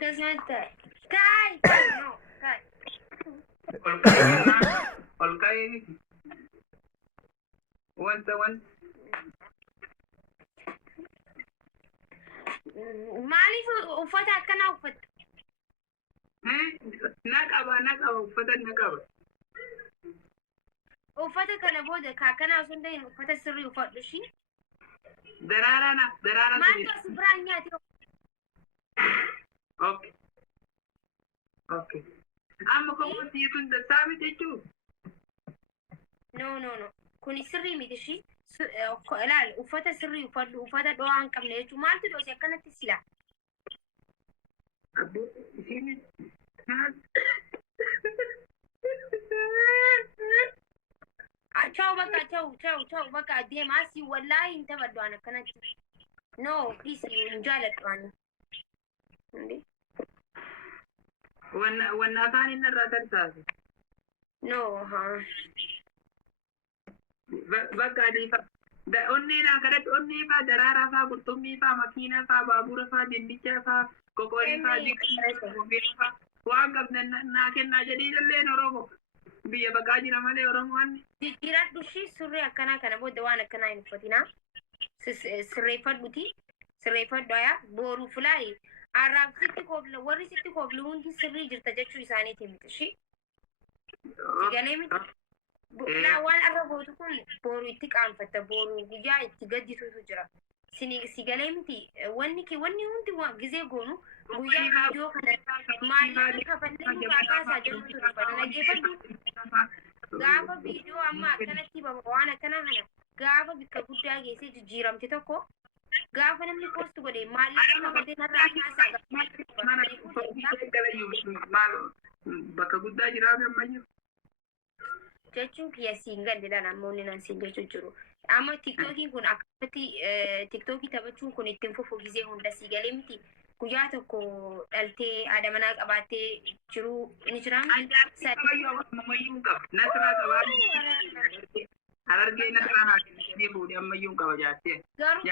Akasmata. Kai, no, kai. Olkay wanta Maaliif uffata akkana uffatta? naqaba uffata naqaba. Uffata kana booda akkana osoo hin ta'in uffata sirrii uffadhu shi. Daraara Maaltu as biraan nyaate? Okay. Amma komooti kun da sabi jechuun. No. Kuni sirrii miti shi. Ilaali uffata sirrii uffadhu uffata dho'aa hin qabne jechuun maaltu dhoose akkanatti sila? Abbo isiin Ciao baka deemaa si wallahi hin taphadhu an akkanatti. No, please hin jaaladhu ani. wanna afaan inni irraa tarsaase. No, Bakka adiifa. Onneen akkanatti onnee faa daraaraa faa qurxummii faa makiina faa baabura faa dinnicha faa qoqorii faa jikaa faa waan qabdan naa kennaa jedhii jalleen Oromoo. Biyya bakkaa jira malee Oromoon. Jijjiiradhu shi surree akkanaa kana booda waan akkanaa hin uffatinaa. Sirreeffadhu ayaa booruu filaayi. Arraabsitti koobla warri sitti kooblu hundi sirrii jirta jechuu isaaniiti miti shi. Sigalee miti. Waan arra gootu kun booruu itti qaanfatta booruu guyyaa itti gaddisuutu jira. Sigalee miti wanni hundi gizee goonu guyyaa viidiyoo kana maallaqni kafallee mukaa kaasaa jedhutu dubbata dhaggeeffadhu. Gaafa viidiyoo amma akkanatti waan akkana kana gaafa bikka guddaa geessee jijjiiramte tokko gaafa namni poostu godhe maallaqa kafaltee narraa kaasaa bakka guddaa jiraatu ammayyu. Jechuun kiyya siin galleedha namoonni nan siin jechuu jiru. Amma tiktookiin kun akkatti tiktookii taphachuun kun ittiin fufu gizee hunda sii galee miti. Guyyaa tokko dhaltee haadha manaa qabaattee jiru ni jiraa. Harargee nasraa naa kennee fuudhee ammayyuu qaba jaattee. Garuu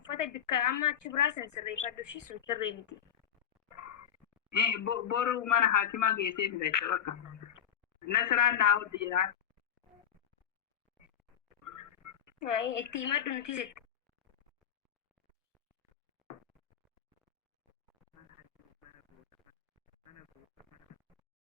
uffata bikka amma achi biraa san sirreeffadhu shi sun sirrii miti. Boru mana haakimaa geessee filacha bakka. Nasraan naa hundi jedhaan. Itti himadhu nuti